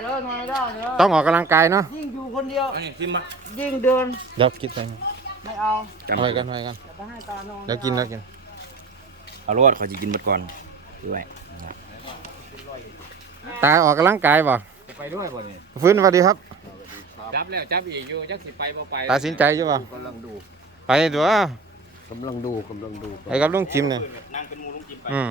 เด้อนอนไม่ได้เด้อต้องออกกำลังกายเนาะยิ่งอยู่คนเดียวอันนี้ซิมมายิ่งเดินเดี๋ยวกินไปไม่เอาเอาไปกันเอาไปกันอย่าไปให้ตานอนเดี๋ยวกินแล้วกินเอารวดเขาจะกินหมดก่อนด้วยตาออกกำลังกายบ่จะไปด้วยบ่เนี่ยฟื้นสวัสดีครับจับแล้วจับอีกอยู่จักสิไปบ่ไปตัดสินใจอยู่บ่กำลังดูไปดูว่ากำลังดูกำลังดูไปกับลุงจิมเนี่ยนั่งเป็นหมูลุงกินไปอืม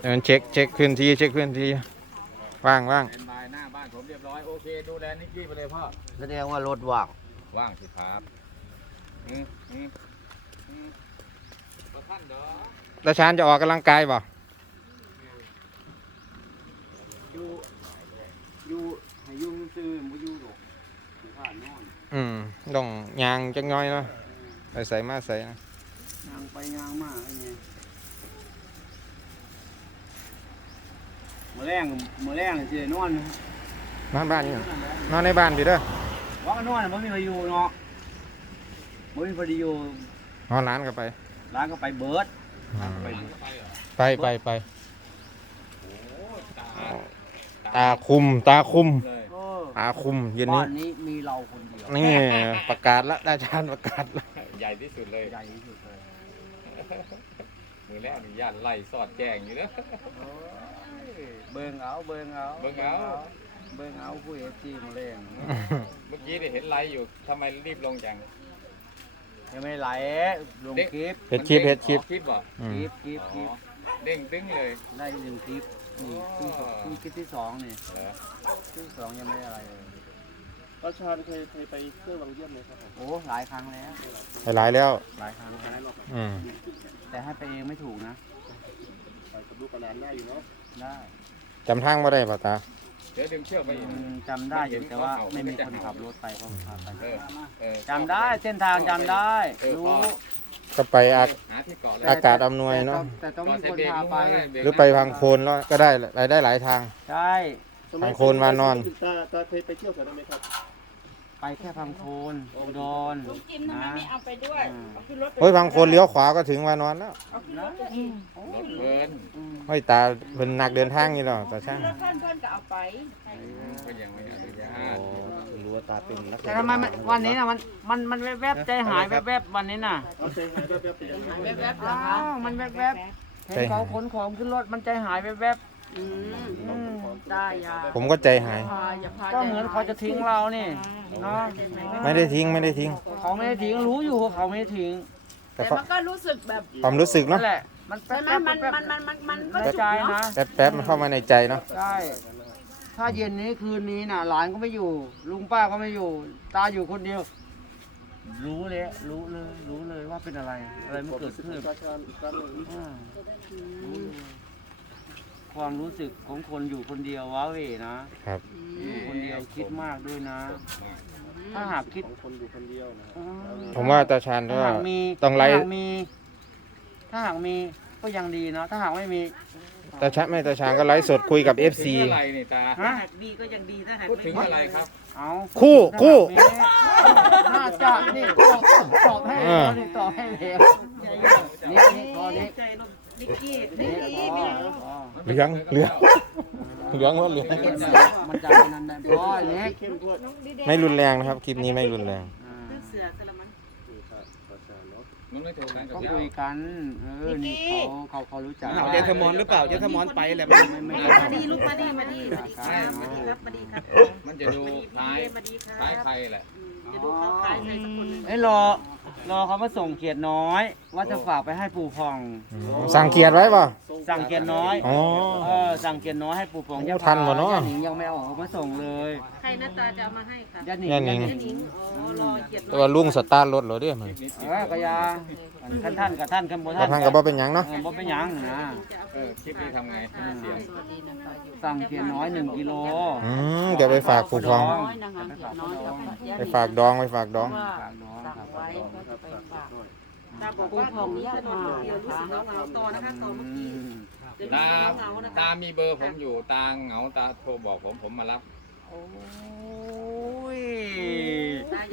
เดี๋ยวเช็คเช็คพื้นที่เช็คพื้นที่ว่างว่างเป็นบายหน้าบ้านผมเรียบร้อยโอเคดูแลนิกกี้ไปเลยพ่อแสดงว่ารถว่างว่างสิครับอืมอืมอืมบ่ท่านเด้อตาชานจะออกกำลังกายบ่อยู่อยู่ให้อยุ่งซื่อบ่อยู่หรอกอยู่ข้านนอนอืมต้องยางจังน้อยเนาะไปใส่มาใส่นะยางไปยางมาไอ้เนี่ย มื้อแรงมื้อแรงสิได้นอนนอนบ้านนี่นอนในบ้านพี่เด้อว่ากันนอนบ่มีใครอยู่เนาะบ่มีใครอยู่นอนร้านก็ไป ร้านก็ไปเบิดอืมไปไปไปไปตาคุมตาคุมเลยเออตาคุมเย็นบ้านี้นนี้มีเราคนเดียวนี่ประกาศละตาชานประกาศละใหญ่ที่สุดเลยใหญ่ที่สุดเลยมือแรกนี่ย่านไล่สอดแจ้งอยู่เด้อ เบิ่งเอาเบิ่งเอาเบิ่งเอา เบิ่งเอาผู้เอฟซีมาเล่นเมื่อกี้ได้เห็นไลฟ์อยู่ทำไมรีบลงจังยังไม่ไหลลงคลิปเฮ็ดคลิปเฮ็ดคลิปคลิปบ่อืคมลิปคลิปคลิปเด้งดึงเลย ได้หนึ่งคลิปนี่คลิปสองคลิปที่สองนี่เหรอ คลิปที่สองยังไม่ได้อะไรเลยประชานเคยเคยไปเที่ยววังเยี่ยมไหมครับผมโอ้หลายครั้งแล้ว หลายแล้ว หลายครั้งแล้วอืมแต่ให้ไปเองไม่ถูกนะ ไปกับลูกกับหลานได้อยู่เนาะได้ จำทางบ่ได้ป่ะตาเดี๋ยวดึงเชือกไปอีกอืมจำได้อยู่แต่ว่าไม่มีคนขับรถไปก็พาไปเออเออจำได้เส้นทางจำได้รู้ก็ไปอาหาที่เกาะเลย อากาศอำนวยเนาะแต่ต้องมีคนพาไปหรือไปพังโคนแล้วก็ได้รายได้หลายทาง ใช่บางคนมานอน ตาตาเคยไปเที่ยวแถวนั้นไหมครับ ไปแค่พังโคนอุดรลุงจิมทำไมไม่เอาไปด้วยเอาขึ้นรถไปเฮ้ยพังโคนเลี้ยวขวาก็ถึงวานอนแล้วเอาขึ้นรถไปอีกรถเพิ่นเฮ้ยตาเป็นนักเดินทางนี่หรอตาช่างรถเพื่อนเพื่อนก็เอาไปก็ยังไม่อนุญาตรู้ว่าตาเป็นนักแต่ทำไมมันวันนี้นะมันมันมันแวบๆใจหายแวบๆวันนี้น่ะเอาใจหายแบบแบบอย่างไรแวบๆเหรออ้าคะวมันแวบๆเห็นเขาขนของขึ้นรถมันใจหายแวบ อืมๆอืมได้ยาผมก็ใจหาย พาอย่าพาก็เหมือนเขาจะทิ้งเรานี่เนาะไม่ได้ทิ้งไม่ได้ทิ้ง เขาไม่ได้ทิ้งรู้อยู่ว่าเขาไม่ได้ทิ้งแต่แต่ความมันก็รู้สึกแบบความรู้สึกเนาะนั่นแหละ มันใช่ไหมมันมันมันมันมันก็กระฉุกจายเนาะนะแป๊บแป๊บมันเข้ามาในใจเนาะใช่ถ้าเย็นนี้คืนนี้น่ะหลานก็ไม่อยู่ ลุงป้าก็ไม่อยู่ ตาอยู่คนเดียว รู้เลยรู้เลย รู้เลยว่าเป็นอะไร อะไรมันเกิดขึ้นประชานอีกครั้งหนึ่งอ่า ความรู้สึกของคนอยู่คนเดียวว้าเหวนะครับ อยู่คนเดียวคิดมากด้วยนะ ถ้าหากคิดของคนอยู่คนเดียวนะอ่าผมว่าตาชานถ้าก็ หากมีต้องไล่ถ้าหากมี ถ้าหากมีก็ยังดีเนาะถ้าหากไม่มีตาชานไม่ตาชานก็ไลฟ์สดคุยกับ FC พูดถึงอะไรนี่ตาฮะดีก็ยังดีถ้าหากพูดถึงอะไรครับ เอาคู่คู่น่าจะนี่ตอบตอบให้เอแล้อวนี่ตอบให้แล้วนี่นี่พอนี่ใจลม นิกกี้นินี่กกี้พอไม่เอาพอเหลืองเหลืองเหลืองว่าเหลืองมันจะนั่นได้พอนี่เข้มงวดไม่รุนแรงนะครับ คลิปนี้ไม่รุนแรงอ่าเสือสละมันคือครับประชานเนาะมันไม่ถูกกันกับก็พี่คุยกัน เออ นี่เขาเขาเขารู้จัก เอาเจสมอนหรือเปล่าเจสมอนไปแหละไม่ไม่ไม่มาดีลูกมาดีมาดีมาดีครับมาดีครับมาดีครับมันจะดูคล้ายมาดีคคล้ายรับใครแหละจะดูเขาคล้ายใครสักคนหนึ่งเอ้ยรอรอเขามาส่งเขียดน้อยว่าจะฝากไปให้ปู่พอง สั่งเกียรติไว้ป่ะ สั่งเขียดน้อยอ๋อเออสั่งเขียดน้อยให้ปู่พองโอ้ย่าทันหมดเนอะย่าหนิงยังไม่เอาออกมาส่งเลยใครหน้าตาจะเอามาให้ค่ะย่าหนิงย่าหนิงเจ๊หนิงอ๋อรอเกียรติแต่ว่าลุงสตาร์ทรถเหรอเด้อมันเออกะยาท่านท่านกับท่านกันบ่กระท่านทั่งก็บ่เป็นหยังเนาะเออบ่เป็นหยังนะ เออคลิปนี้ทำไงเสียงสวัสดีนะคะอยู่สั่งเขียดน้อยหนึ่งกิโล อืมเดี๋ยวไปฝากผู้พอง น้อยนะคะเกียรติน้อยกับย่าไปฝากดองไปฝากดอง ว่าฝากน้อยสั่งครับไว้ก็จะไปฝาก ตาบอกว่าตรงนี้จะนอนคนเดียวรู้สึกเหงาๆต่อนะคะต่อเมื่ออืกี้มเดี๋ยวตารู้สึกเหงาๆนะคะ ตามีเบอร์ผมอยู่ตาเหงาตาโทรบอกผมผมมารับ โอ้ย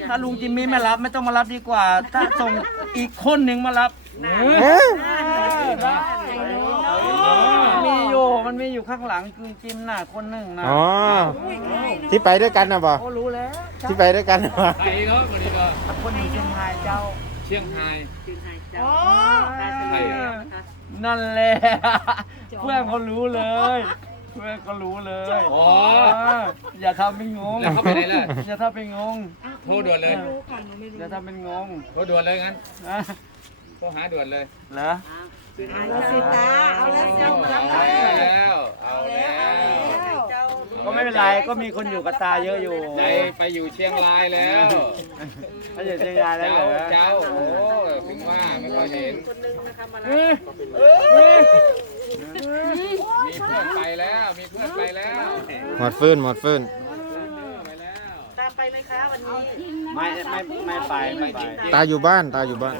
ถ้าลุงจิมมี่ไม่รับไม่ต้องมารับดีกว่า ถ้าส่งอีกคนหนึ่งมารับเอ้ยได้มีนี่อยู่ข้างหลังคือจิมน่ะคนหนึ่งนะอ๋อ ที่ไปด้วยกันนะบ่โอ้รู้แล้วที่ไปด้วยกันนะบ่ไปเนาะวันนี้ก็คนอยู่เชียงรายเจ้า เชียงรายจึงหายเจ้าใครอะนั่นแหละ เพื่อนเขารู้เลย เพื่อนก็รู้เลยอ๋อเอออย่าทำเป็นงงแล้วเขาไปไหนล่ะ อย่าทำเป็นงง โทรด่วนเลยอย่าทำเป็นงงโทรด่วนเลยงั้นนะโทรหาด่วนเลย เหรอเอาแล้วสิตาเอาแล้วเจ้า เอาแล้ว เอาแล้ว เจ้า ก็ไม่เป็นไรก็มีคนอยู่กับตาเยอะอยู่ใจไปอยู่เชียงรายแล้วเขาอยู่เชียงรายแล้วเจ้าเหรอเจ้าโอ้ถึงว่าไม่ค่อยเห็นคนนึงนะคะมาเอ้ยมีเพื่อนไปแล้วมีเพื่อนไปแล้วหมดฟื้นหมดฟื้น ไปแล้ว ตามไป ไหมคะวันนี้ไม่ไม่ไม่ไปไม่ไปตาอยู่บ้านตาอยู่บ้าน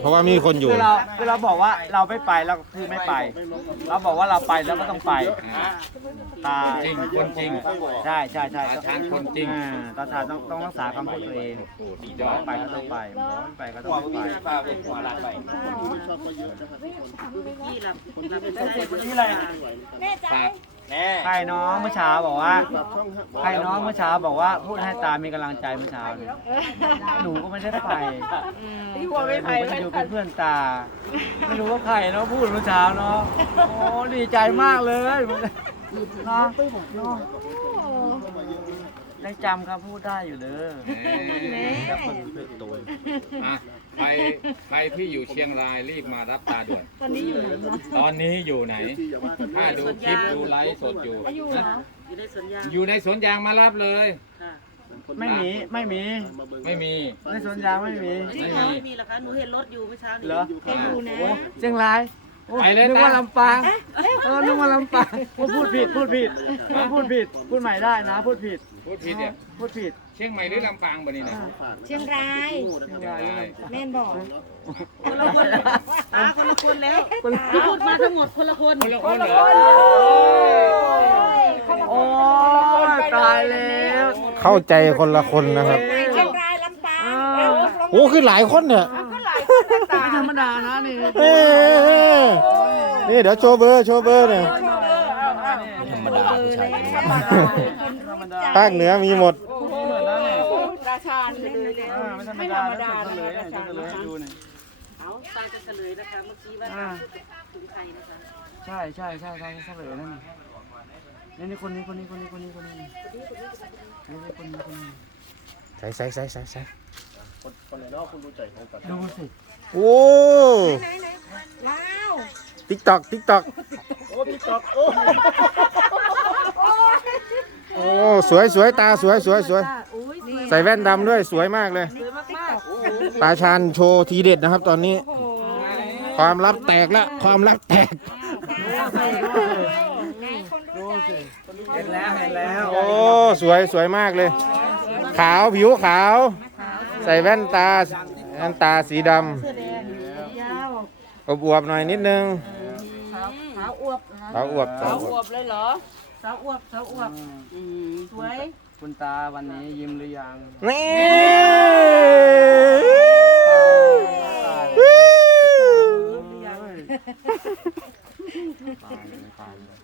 เพราะว่ามีคนอยู่ คือเราคือเราบอกว่าเราไม่ไปเราคือไม่ไป เราบอกว่าเราไปแล้วก็ต้องไปตาจริงคนจริงใช่ใช่ใช่ตาชาญคนจริงอ่าตาชาญต้องต้องรักษาคำพูดตัวเองโอ้ดีบยออกดไปก็ต้องไปบอกไม่ไปก็ต้องไม่ไปพี่เราเราเป็นเสร็จวันนี้อะไรฝากใครน้องเมื่อเช้าบอกว่าปรับช่องฮะใครน้องเมื่อเช้าบอกว่าพูดให้ตามีกำลังใจเมื่อเช้าเนี่ยหนูก็ไม่ได้ไปพี่วัวไม่ไปหนูก็อยู่เป็นเพื่อนตา ไม่รู้ว่าใครเนาะพูดเมื่อเช้าเนาะโอ้ดีใจมากเลยเนาะเนาะ ยังจำคำพูดได้อยู่เด้ออะใครใครที่อยู่เชียงรายรีบมารับตาด่วน ตอนนี้อยู่ไหนตอนนี้อยู่ไหนที่อย่าว่ากันถ้าดูคลิปดูไลฟ์สดอยู่นะอยู่ในสวนยางอยู่ในสวนยางมารับเลย ค่ะไม่มี ไม่มี ไม่มี ในสวนยางไม่มี จริงเหรอไม่มีเหรอคะหนูเห็นรถอยู่เมื่อเช้านี้เหรอให้ดูนะโอ้เชียงรายโอ้ ไปเลยนึกว่าตาลำปางเออนึกว่าลำปางโอ้พูดผิดพูดผิดเออพูดผิด พูดใหม่ได้นะ พูดผิด พูดผิดเนี่ยพูดผิด เชียงใหม่หรือลำปางบ่นี่นะเชียงรายเชียงรายหรือลำปางแม่นบอกคนละคนตาคนละคนแล้วที่พูดมาทั้งหมดคนละคนคนละคนเหรอโอ้ยตายแล้วเข้าใจคนละคนนะครับเชียงรายลำปางอ้าเอ้าวโอ้คือหลายคนเนี่ย ไม่ธรรมดานะนี่เอ้ยนี่เดี๋ยวโชว์เบอร์โชว์เบอร์เนี่ยธรรมดาผู้ชายคนนี้ธรรมดาภาคเหนือมีหมดเหมือนนะนี่ราชาเนี่ยอ่าไม่ธรรมดานะจะเฉลยเนี่ยจะเฉลยให้ดูนี่เอาตาจะเฉลยนะคะเมื่อกี้ว่าอ่าถึงใครนะคะใช่ใช่ใช่ใช่เฉลยนั่นนี่นี่คนนี้คนนี้คนนี้คนนี้คนนี้นี่นี่คนนี้คนนี้ใส่ใส่ใส่ใส่ใส่ คนไหนนอกคุณดูใจของกันดูสิโอ้ลาวติ๊กตอกติ๊กตอกโอ้พี่ตอบโอ้โอ้สวยสวยตาสวยสวยสวยใส่แว่นดำด้วยสวยมากเลย สวยมากตาชาญโชว์ทีเด็ดนะครับ ตอนนี้ ความลับแตกแล้วความลับแตกดูสิเห็นแล้วเห็นแล้ว โอ้สวยสวยมากเลย ขาวผิวขาว ใส่แว่นตาแว่นตาสีดยาวำอบอวบๆหน่อยนิดนึงขาวอวบขาวอวบขาวอวบเลยเหรอ สาวอวบสาวอวบอืมสวยคุณตาวันนี้ยิ้มหรือยังนี่ตายวู้ตายเลยตายเลย